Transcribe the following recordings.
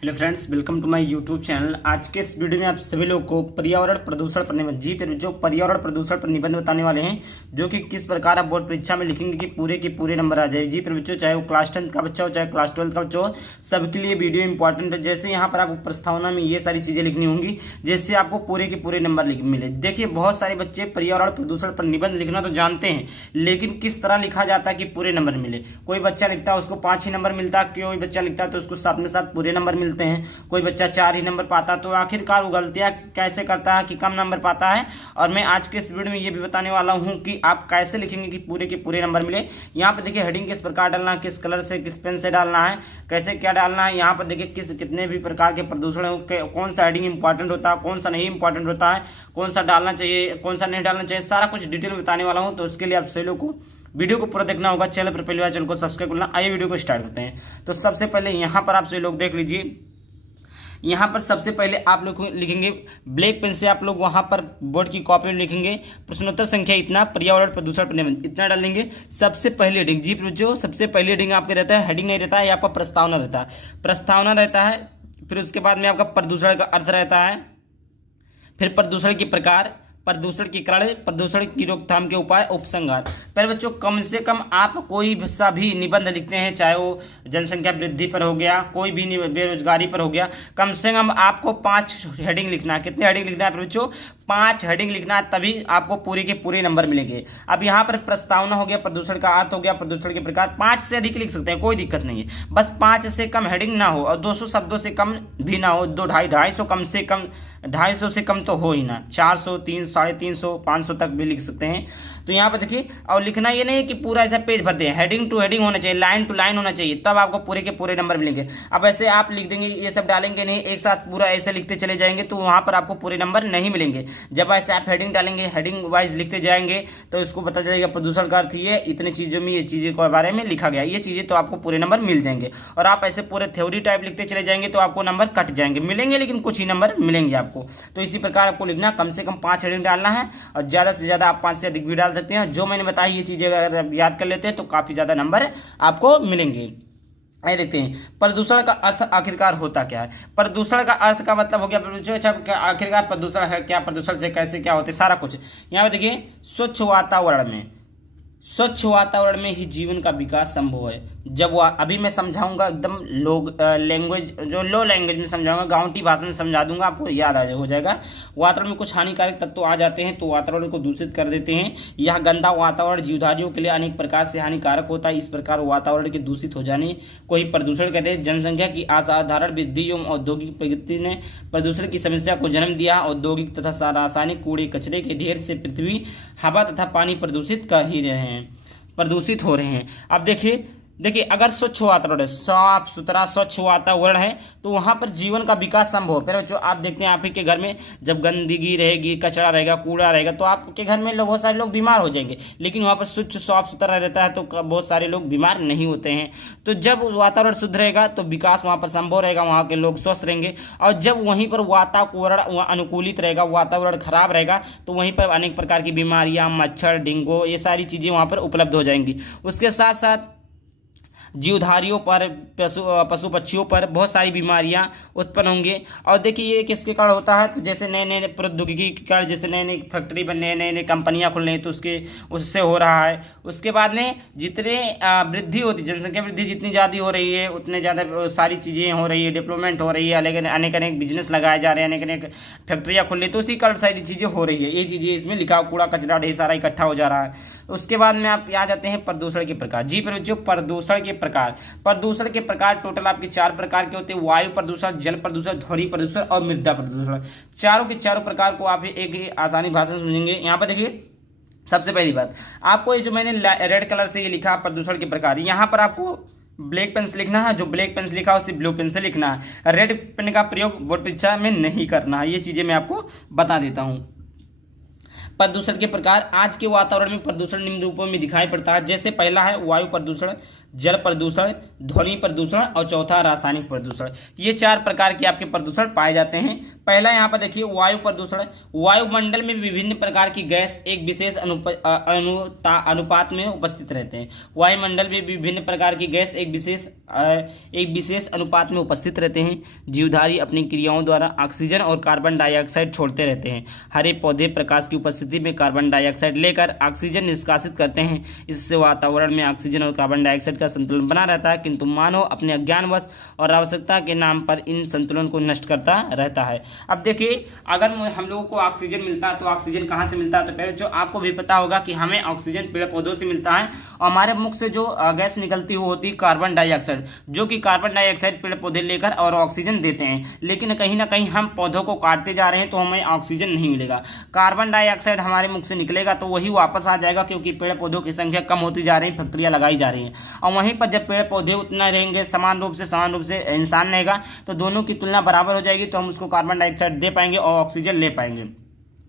Hello friends, welcome to my YouTube channel. आज के इस वीडियो में आप सभी लोग को पर्यावरण प्रदूषण पर निबंध जो पर्यावरण प्रदूषण पर निबंध बताने वाले हैं, जो कि किस प्रकार आप बोर्ड परीक्षा में लिखेंगे कि पूरे के पूरे नंबर आ जाए। जी फिर बच्चों, चाहे वो क्लास 10 का बच्चा हो चाहे क्लास 12 का बच्चा हो, सबके लिए वीडियो इंपॉर्टेंट है। जैसे यहाँ पर आपको प्रस्तावना में ये सारी चीजें लिखनी होंगी जिससे आपको पूरे के पूरे नंबर मिले। देखिए, बहुत सारे बच्चे पर्यावरण प्रदूषण पर निबंध लिखना तो जानते हैं, लेकिन किस तरह लिखा जाता है कि पूरे नंबर मिले। कोई बच्चा लिखता है उसको 5 ही नंबर मिलता है, कोई बच्चा लिखता है तो उसको 7 में 7 पूरे नंबर मिलते हैं, कोई बच्चा 4 ही नंबर पाता। तो आखिरकार वो गलतियां कैसे करता है कि कम नंबर पाता है। और मैं आज के इस वीडियो में ये भी बताने वाला हूं कि आप कैसे लिखेंगे कि पूरे के पूरे नंबर मिले। यहाँ पर देखिए, हेडिंग किस प्रकार डालना है, किस कलर से किस पेन से डालना है, कैसे क्या डालना है। यहाँ पर देखिए कितने भी प्रकार के प्रदूषण है, कौन सा हेडिंग इंपॉर्टेंट होता है, कौन सा नहीं इंपॉर्टेंट होता है, कौन सा डालना चाहिए कौन सा नहीं डालना चाहिए, सारा कुछ डिटेल में बताने वाला हूँ। तो उसके लिए आप सभी लोग को वीडियो को पूरा देखना होगा। चैनल पर पहली बार चैनल को सब्सक्राइब करना। आइए वीडियो को स्टार्ट करते हैं। तो सबसे पहले यहाँ पर आप सभी लोग देख लीजिए, यहाँ पर सबसे पहले आप लोग लिखेंगे ब्लैक पेन से, आप लोग वहां पर बोर्ड की कॉपी में लिखेंगे प्रश्नोत्तर संख्या इतना, पर्यावरण प्रदूषण पर निबंध इतना डालेंगे। सबसे पहली हेडिंग, जी जो सबसे पहली हेडिंग आपके रहता है, हेडिंग नहीं रहता है, यहाँ पर प्रस्तावना रहता है। प्रस्तावना रहता है, फिर उसके बाद में आपका प्रदूषण का अर्थ रहता है, फिर प्रदूषण के प्रकार, प्रदूषण के कारण, प्रदूषण की रोकथाम के उपाय, उपसंहार। पर बच्चों, कम से कम आप कोई सा भी निबंध लिखते हैं, चाहे वो जनसंख्या वृद्धि पर हो गया, कोई भी बेरोजगारी पर हो गया, कम से कम आपको 5 हेडिंग लिखना है। कितने हेडिंग लिखना है बच्चों? 5 हेडिंग लिखना है, तभी आपको पूरे के पूरे नंबर मिलेंगे। अब यहाँ पर प्रस्तावना हो गया, प्रदूषण का अर्थ हो गया, प्रदूषण के प्रकार, 5 से अधिक लिख सकते हैं, कोई दिक्कत नहीं है। बस 5 से कम हेडिंग ना हो और 200 शब्दों से कम भी ना हो, 250 कम से कम, 250 से कम तो हो ही ना, 400, 300, 350, 500 तक भी लिख सकते हैं। तो यहाँ पर देखिए, और लिखना ये नहीं है कि पूरा ऐसा पेज भर दें, हेडिंग टू हेडिंग होना चाहिए, लाइन टू लाइन होना चाहिए, तब आपको पूरे के पूरे नंबर मिलेंगे। अब ऐसे आप लिख देंगे, ये सब डालेंगे नहीं, एक साथ पूरा ऐसे लिखते चले जाएंगे तो वहां पर आपको पूरे नंबर नहीं मिलेंगे। जब ऐसे आप हेडिंग डालेंगे, हेडिंग वाइज लिखते जाएंगे, तो इसको पता चलेगा प्रदूषण का अर्थ ये, इतने चीजों में ये चीजें के बारे में लिखा गया, ये चीजें, तो आपको पूरे नंबर मिल जाएंगे। और आप ऐसे पूरे थ्योरी टाइप लिखते चले जाएंगे तो आपको नंबर कट जाएंगे, मिलेंगे लेकिन कुछ ही नंबर मिलेंगे आपको। तो इसी प्रकार आपको लिखना, कम से कम 5 हेडिंग डालना है, और ज्यादा से ज्यादा आप 5 से अधिक भी डाल सकते हैं। जो मैंने बताया ये चीजें अगर आप याद कर लेते हैं तो काफी ज्यादा नंबर आपको मिलेंगे। आइए देखते हैं प्रदूषण का अर्थ आखिरकार होता क्या है। प्रदूषण का अर्थ का मतलब हो गया आखिरकार प्रदूषण है क्या, प्रदूषण से कैसे क्या होते, सारा कुछ यहाँ पे देखिए। स्वच्छ वातावरण में, स्वच्छ वातावरण में ही जीवन का विकास संभव है। जब वो अभी मैं समझाऊंगा एकदम लैंग्वेज, जो लो लैंग्वेज में समझाऊंगा, गांवटी भाषा में समझा दूंगा, आपको याद हो जाएगा। वातावरण में कुछ हानिकारक तत्व आ जाते हैं तो वातावरण को दूषित कर देते हैं। यह गंदा वातावरण जीवधारियों के लिए अनेक प्रकार से हानिकारक होता है। इस प्रकार वातावरण के दूषित हो जाने को ही प्रदूषण कहते हैं। जनसंख्या की असाधारण वृद्धि एवं औद्योगिक प्रगति ने प्रदूषण की समस्या को जन्म दिया। औद्योगिक तथा रासायनिक कूड़े कचरे के ढेर से पृथ्वी, हवा तथा पानी प्रदूषित कर ही रहे हैं, प्रदूषित हो रहे हैं। अब देखिए, अगर स्वच्छ वातावरण, साफ सुथरा स्वच्छ वातावरण है तो वहां पर जीवन का विकास संभव है। फिर जो आप देखते हैं, आप ही के घर में जब गंदगी रहेगी, कचरा रहेगा, कूड़ा रहेगा, तो आपके घर में बहुत सारे लोग बीमार हो जाएंगे। लेकिन वहां पर स्वच्छ साफ सुथरा रहता है तो बहुत सारे लोग बीमार नहीं होते हैं। तो जब वातावरण शुद्ध रहेगा तो विकास वहां पर संभव रहेगा, वहां के लोग स्वस्थ रहेंगे। और जब वहीं पर वातावरण अनुकूलित रहेगा, वातावरण खराब रहेगा, तो वहीं पर अनेक प्रकार की बीमारियां, मच्छर, डेंगू, ये सारी चीजें वहां पर उपलब्ध हो जाएंगी। उसके साथ साथ जीवधारियों पर, पशु पक्षियों पर बहुत सारी बीमारियां उत्पन्न होंगे। और देखिए, ये किसके कारण होता है, तो जैसे नए नए प्रौद्योगिकी के कारण, जैसे नए नए फैक्ट्री बनने, नए नए कंपनियां खुल रही हैं, तो उससे हो रहा है। उसके बाद में जितने वृद्धि होती, जनसंख्या वृद्धि जितनी ज़्यादा हो रही है, उतने ज़्यादा सारी चीज़ें हो रही है, डेवलपमेंट हो रही है, अनेक अनेक बिजनेस लगाए जा रहे हैं, अनेक अनेक फैक्ट्रियाँ खुल रही है, तो उसी कारण सारी चीज़ें हो रही है। ये चीज़ें इसमें लिखा, कूड़ा कचरा ढेर सारा इकट्ठा हो जा रहा है। उसके बाद में आप आ जाते हैं प्रदूषण के प्रकार। जी पर जो प्रदूषण के प्रकार, प्रदूषण के प्रकार टोटल आपके 4 प्रकार के होते हैं। वायु प्रदूषण, जल प्रदूषण, ध्वनि प्रदूषण और मृदा प्रदूषण। चारों के चारों प्रकार को आप एक ही आसानी भाषा में समझेंगे। यहाँ पर देखिए, सबसे पहली बात, आपको ये जो मैंने रेड कलर से ये लिखा प्रदूषण के प्रकार, यहाँ पर आपको ब्लैक पेन से लिखना है। जो ब्लैक पेन से लिखा है उसे ब्लू पेन से लिखना है। रेड पेन का प्रयोग बोर्ड परीक्षा में नहीं करना है। ये चीजें मैं आपको बता देता हूँ। प्रदूषण के प्रकार, आज के वातावरण में प्रदूषण निम्न रूपों में दिखाई पड़ता है। जैसे पहला है वायु प्रदूषण। जल प्रदूषण, ध्वनि प्रदूषण और चौथा रासायनिक प्रदूषण। ये 4 प्रकार के आपके प्रदूषण पाए जाते हैं। पहला यहाँ पर देखिए वायु प्रदूषण। वायुमंडल में विभिन्न प्रकार की गैस एक विशेष अनुपात में उपस्थित रहते हैं। वायुमंडल में विभिन्न प्रकार की गैस एक विशेष अनुपात में उपस्थित रहते हैं। जीवधारी अपनी क्रियाओं द्वारा ऑक्सीजन और कार्बन डाइऑक्साइड छोड़ते रहते हैं। हरे पौधे प्रकाश की उपस्थिति में कार्बन डाइऑक्साइड लेकर ऑक्सीजन निष्कासित करते हैं। इससे वातावरण में ऑक्सीजन और कार्बन डाइऑक्साइड का संतुलन बना रहता है, किंतु मानव अपने अज्ञानवश और आवश्यकता के नाम पर इन संतुलन को नष्ट करता रहता है। अब देखिए, अगर हम लोगों को ऑक्सीजन मिलता है तो ऑक्सीजन कहाँ से मिलता है? तो पहले जो आपको भी पता होगा कि हमें ऑक्सीजन पेड़ पौधों से मिलता है और हमारे मुख से जो गैस निकलती है वो होती है कार्बन डाइऑक्साइड, जो कि कार्बन डाइऑक्साइड पेड़ पौधे लेकर और ऑक्सीजन देते हैं। लेकिन कहीं ना कहीं हम पौधों को काटते जा रहे हैं तो हमें ऑक्सीजन नहीं मिलेगा। कार्बन डाइऑक्साइड हमारे मुख से निकलेगा तो वही वापस आ जाएगा, क्योंकि पेड़ पौधों की संख्या कम होती जा रही है, फैक्ट्रियां लगाई जा रही हैं। और वहीं पर जब पेड़ पौधे उतना रहेंगे, समान रूप से इंसान रहेगा, तो दोनों की तुलना बराबर हो जाएगी, तो हम उसको कार्बन डाइऑक्साइड दे पाएंगे और ऑक्सीजन ले पाएंगे।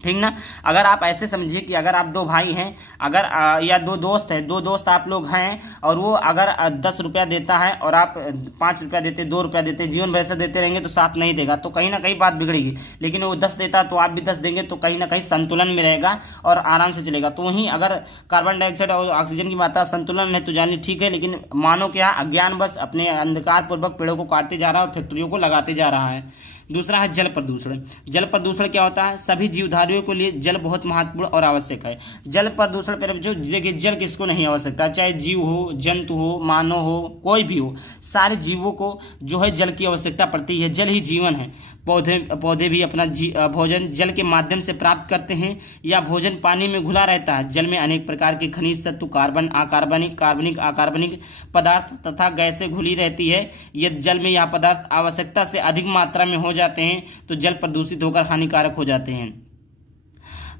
ठीक ना? अगर आप ऐसे समझिए कि अगर आप 2 भाई हैं, अगर या 2 दोस्त हैं, 2 दोस्त आप लोग हैं, और वो अगर 10 रुपया देता है और आप 5 रुपया देते, 2 रुपया देते, जीवन भर ऐसे देते रहेंगे तो साथ नहीं देगा, तो कहीं ना कहीं बात बिगड़ेगी। लेकिन वो 10 देता तो आप भी 10 देंगे, तो कहीं ना कहीं संतुलन में रहेगा और आराम से चलेगा। तो वहीं अगर कार्बन डाइऑक्साइड और ऑक्सीजन की मात्रा संतुलन है तो जानिए ठीक है, लेकिन मानो क्या अज्ञानवश अपने अंधकार पूर्वक पेड़ों को काटते जा रहा है और फैक्ट्रियों को लगाते जा रहा है। दूसरा है जल प्रदूषण। जल प्रदूषण क्या होता है? सभी जीवधारियों के लिए जल बहुत महत्वपूर्ण और आवश्यक है। जल प्रदूषण पर जो देखिए, जल किसको नहीं आवश्यकता, चाहे जीव हो, जंतु हो, मानव हो, कोई भी हो, सारे जीवों को जो है जल की आवश्यकता पड़ती है। जल ही जीवन है। पौधे भी अपना भोजन जल के माध्यम से प्राप्त करते हैं, या भोजन पानी में घुला रहता है। जल में अनेक प्रकार के खनिज तत्व, कार्बन, अकार्बनिक पदार्थ तथा गैसें घुली रहती है। यदि जल में यह पदार्थ आवश्यकता से अधिक मात्रा में हो जाते हैं तो जल प्रदूषित होकर हानिकारक हो जाते हैं,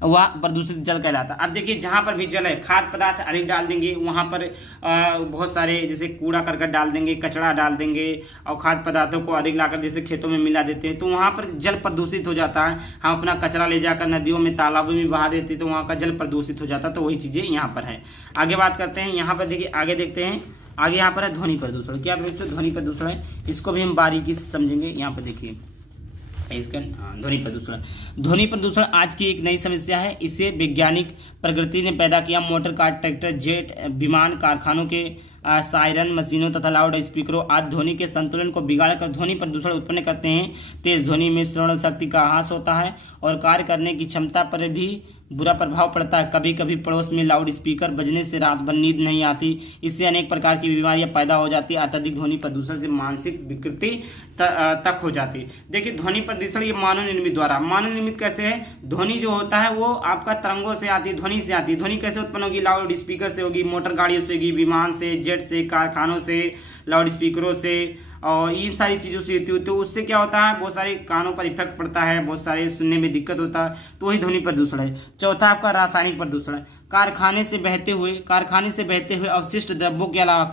वह प्रदूषित जल कहलाता है। अब देखिए, जहाँ पर भी जल है, खाद्य पदार्थ अधिक डाल देंगे, वहाँ पर बहुत सारे जैसे कूड़ा करकट डाल देंगे, कचरा डाल देंगे, और खाद्य पदार्थों को अधिक लाकर जैसे खेतों में मिला देते हैं, तो वहाँ पर जल प्रदूषित हो जाता है। हम अपना कचरा ले जाकर नदियों में, तालाबों में बहा देते हैं, तो वहाँ का जल प्रदूषित हो जाता है। तो वही चीज़ें यहाँ पर है। आगे बात करते हैं, यहाँ पर देखिए, आगे देखते हैं, आगे यहाँ पर है ध्वनि प्रदूषण। क्या बच्चों? ध्वनि प्रदूषण है, इसको भी हम बारीकी से समझेंगे। यहाँ पर देखिए इसका ध्वनि प्रदूषण। ध्वनि प्रदूषण आज की एक नई समस्या है। इसे वैज्ञानिक प्रकृति ने पैदा किया। मोटर कार, ट्रैक्टर, जेट विमान, कारखानों के सायरन मशीनों तथा लाउड स्पीकरों आदि ध्वनि के संतुलन को बिगाड़कर ध्वनि प्रदूषण उत्पन्न करते हैं। तेज ध्वनि में श्रवण शक्ति का ह्रास होता है और कार्य करने की क्षमता पर भी बुरा प्रभाव पड़ता है। कभी कभी पड़ोस में लाउड स्पीकर बजने से रात भर नींद नहीं आती। इससे अनेक प्रकार की बीमारियां पैदा हो जाती है। अत्यधिक ध्वनि प्रदूषण से मानसिक विकृति तक हो जाती है। देखिए, ध्वनि प्रदूषण ये मानव निर्मित द्वारा। मानव निर्मित कैसे है? ध्वनि जो होता है वो आपका तरंगों से आती है, ध्वनि से आती है। ध्वनि कैसे उत्पन्न होगी? लाउड स्पीकर से होगी, मोटर गाड़ियों से होगी, विमान से, जेट से, कारखानों से, लाउड स्पीकरों से, और इन सारी चीज़ों से होती है। तो उससे क्या होता है? बहुत सारे कानों पर इफेक्ट पड़ता है, बहुत सारे सुनने में दिक्कत होता है। तो वही ध्वनि प्रदूषण है। चौथा आपका रासायनिक प्रदूषण। कारखाने से बहते हुए अवशिष्ट द्रव्यों के अलावा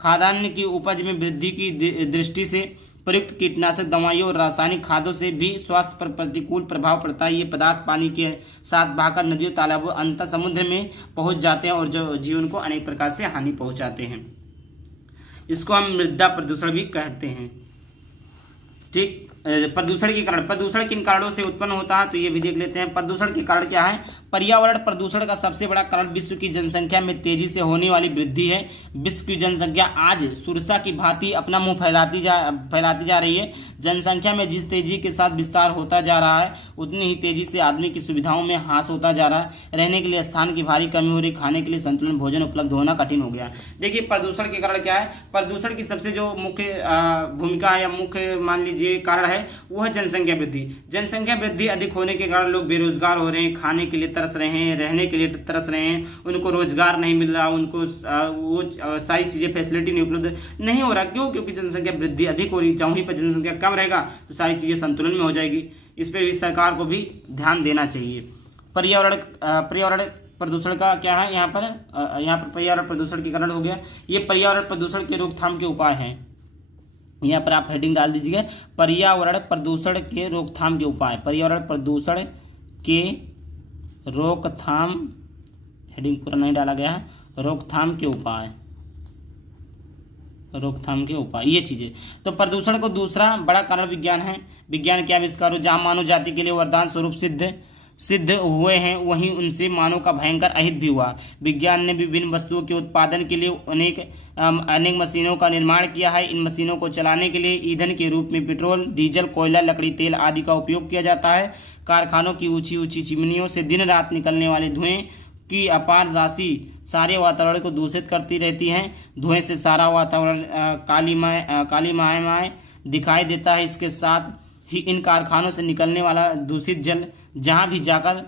खाद्यान्न की उपज में वृद्धि की दृष्टि से प्रयुक्त कीटनाशक दवाइयों और रासायनिक खादों से भी स्वास्थ्य पर प्रतिकूल प्रभाव पड़ता है। ये पदार्थ पानी के साथ बहकर नदियों, तालाबों, अंतः समुद्र में पहुंच जाते हैं और जो जीवन को अनेक प्रकार से हानि पहुंचाते हैं। इसको हम मृदा प्रदूषण भी कहते हैं। ठीक। प्रदूषण के कारण। प्रदूषण किन कारणों से उत्पन्न होता है तो ये भी देख लेते हैं। प्रदूषण के कारण क्या है? पर्यावरण प्रदूषण का सबसे बड़ा कारण विश्व की जनसंख्या में तेजी से होने वाली वृद्धि है। विश्व की जनसंख्या आज सुरसा की भांति अपना मुंह फैलाती जा रही है। जनसंख्या में जिस तेजी के साथ विस्तार होता जा रहा है उतनी ही तेजी से आदमी की सुविधाओं में ह्रास होता जा रहा है। रहने के लिए स्थान की भारी कमी हो रही, खाने के लिए संतुलन भोजन उपलब्ध होना कठिन हो गया। देखिए, प्रदूषण के कारण क्या है? प्रदूषण की सबसे जो मुख्य भूमिका है या मुख्य मान लीजिए कारण है वो है जनसंख्या वृद्धि। जनसंख्या वृद्धि अधिक होने के कारण लोग बेरोजगार हो रहे हैं, खाने के लिए तरस रहे हैं, रहने के लिए तरस रहे हैं, उनको रोजगार नहीं मिल रहा, उनको वो सारी चीजें फैसिलिटी नहीं उपलब्ध नहीं हो रहा। क्यों? क्योंकि जनसंख्या वृद्धि अधिक हो रही। जहाँ पर जनसंख्या कम रहेगा तो सारी चीजें संतुलन में हो जाएगी। इस पर भी सरकार को भी ध्यान देना चाहिए। पर्यावरण प्रदूषण का क्या है? यहाँ पर पर्यावरण प्रदूषण के कारण हो गया। ये पर्यावरण प्रदूषण के रोकथाम के उपाय हैं। यहाँ पर आप हेडिंग डाल दीजिए, पर्यावरण प्रदूषण के रोकथाम के उपाय। पर्यावरण प्रदूषण के रोकथाम, हेडिंग पूरा नहीं डाला गया है, रोकथाम के उपाय। रोकथाम के उपाय, ये चीजें। तो प्रदूषण को दूसरा बड़ा कारण विज्ञान है। विज्ञान के आविष्कारों जहां मानव जाति के लिए वरदान स्वरूप सिद्ध हुए हैं, वहीं उनसे मानव का भयंकर अहित भी हुआ। विज्ञान ने विभिन्न वस्तुओं के उत्पादन के लिए अनेक मशीनों का निर्माण किया है। इन मशीनों को चलाने के लिए ईंधन के रूप में पेट्रोल, डीजल, कोयला, लकड़ी, तेल आदि का उपयोग किया जाता है। कारखानों की ऊंची ऊंची चिमनियों से दिन रात निकलने वाले धुएं की अपार राशि सारे वातावरण को दूषित करती रहती है। धुएं से सारा वातावरण कालीमय दिखाई देता है। इसके साथ ही इन कारखानों से निकलने वाला दूषित जल जहां भी जाकर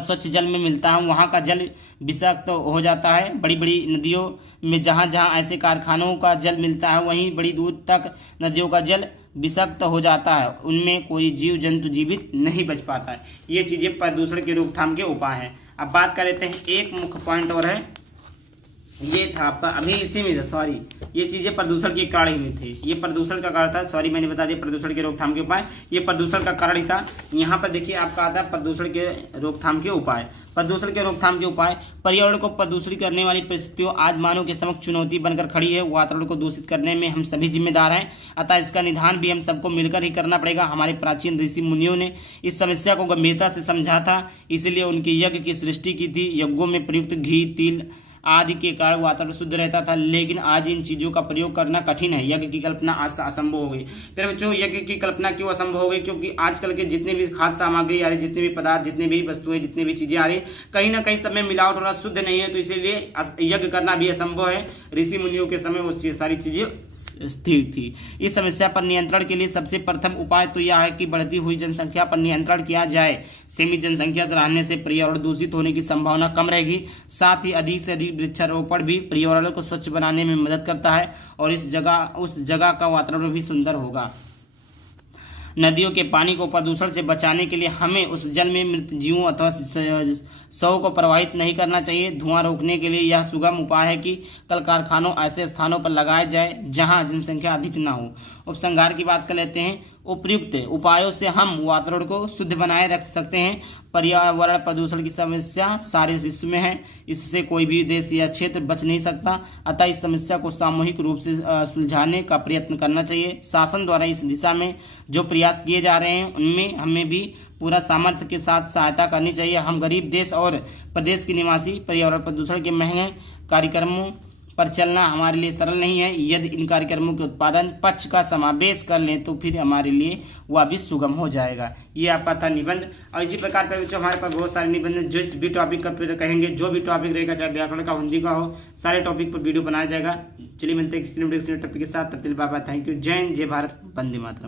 स्वच्छ जल में मिलता है, वहां का जल विषाक्त हो जाता है। बड़ी बड़ी नदियों में जहां जहां ऐसे कारखानों का जल मिलता है, वहीं बड़ी दूर तक नदियों का जल विषाक्त हो जाता है। उनमें कोई जीव जंतु जीवित नहीं बच पाता है। ये चीजें प्रदूषण की रोकथाम के उपाय हैं। अब बात कर लेते हैं, एक मुख्य पॉइंट और है, ये था आपका अभी इसी में था, सॉरी, ये चीजें प्रदूषण के कारण ही में थे। ये प्रदूषण का कारण था, सॉरी मैंने बता दिया प्रदूषण के रोकथाम के उपाय, ये प्रदूषण का कारण ही था। यहाँ पर देखिए आपका आता है प्रदूषण के रोकथाम के उपाय। प्रदूषण के रोकथाम के उपाय, पर्यावरण को प्रदूषित करने वाली परिस्थितियों आज मानव के समक्ष चुनौती बनकर खड़ी है। वातावरण को दूषित करने में हम सभी जिम्मेदार हैं, अतः इसका निदान भी हम सबको मिलकर ही करना पड़ेगा। हमारे प्राचीन ऋषि मुनियों ने इस समस्या को गंभीरता से समझा था, इसलिए उनकी यज्ञ की सृष्टि की थी। यज्ञों में प्रयुक्त घी, तिल आदि के कारण वातावरण शुद्ध रहता था, लेकिन आज इन चीजों का प्रयोग करना कठिन है। यज्ञ की कल्पना आज असंभव हो गई। फिर बच्चों, यज्ञ की कल्पना क्यों असंभव हो गई? क्योंकि आजकल के जितने भी खाद्य सामग्री आ रही, जितने भी पदार्थ, जितने भी वस्तुएं, जितनी भी चीजें आ रही, कहीं ना कहीं सब में मिलावट हो रहा, शुद्ध नहीं है, तो इसीलिए यज्ञ करना भी असंभव है। ऋषि मुनियों के समय वो सारी चीजें स्थिर थी। इस समस्या पर नियंत्रण के लिए सबसे प्रथम उपाय तो यह है कि बढ़ती हुई जनसंख्या पर नियंत्रण किया जाए। सीमित जनसंख्या से रहने से पर्यावरण दूषित होने की संभावना कम रहेगी। साथ ही अधिक से अधिक वृक्षारोपण भी पर्यावरण को स्वच्छ बनाने में मदद करता है और उस जगह का वातावरण भी सुंदर होगा। नदियों के पानी को प्रदूषण से बचाने के लिए हमें उस जल में मृत जीवों अथवा शवों को प्रवाहित नहीं करना चाहिए। धुआं रोकने के लिए यह सुगम उपाय है कि कल कारखानों ऐसे स्थानों पर लगाए जाए जहां जनसंख्या अधिक न हो। उपसंहार की बात कर लेते हैं। उपयुक्त उपायों से हम वातावरण को शुद्ध बनाए रख सकते हैं। पर्यावरण प्रदूषण की समस्या सारे विश्व में है, इससे कोई भी देश या क्षेत्र बच नहीं सकता, अतः इस समस्या को सामूहिक रूप से सुलझाने का प्रयत्न करना चाहिए। शासन द्वारा इस दिशा में जो प्रयास किए जा रहे हैं, उनमें हमें भी पूरा सामर्थ्य के साथ सहायता करनी चाहिए। हम गरीब देश और प्रदेश के निवासी पर्यावरण प्रदूषण के महंगे कार्यक्रमों पर चलना हमारे लिए सरल नहीं है। यदि इन कार्यक्रमों के उत्पादन पक्ष का समावेश कर लें तो फिर हमारे लिए वह भी सुगम हो जाएगा। ये आपका था निबंध। और इसी प्रकार पर बच्चों हमारे पास बहुत सारे निबंध, जो भी टॉपिक का कहेंगे, जो भी टॉपिक रहेगा, चाहे व्याकरण का, हिंदी का हो, सारे टॉपिक पर वीडियो बनाया जाएगा। चलिए मिलते हैं किसी टॉपिक के साथ। तब तक बाय बाय, थैंक यू, जय हिंद, जय भारत, वंदे मातरम।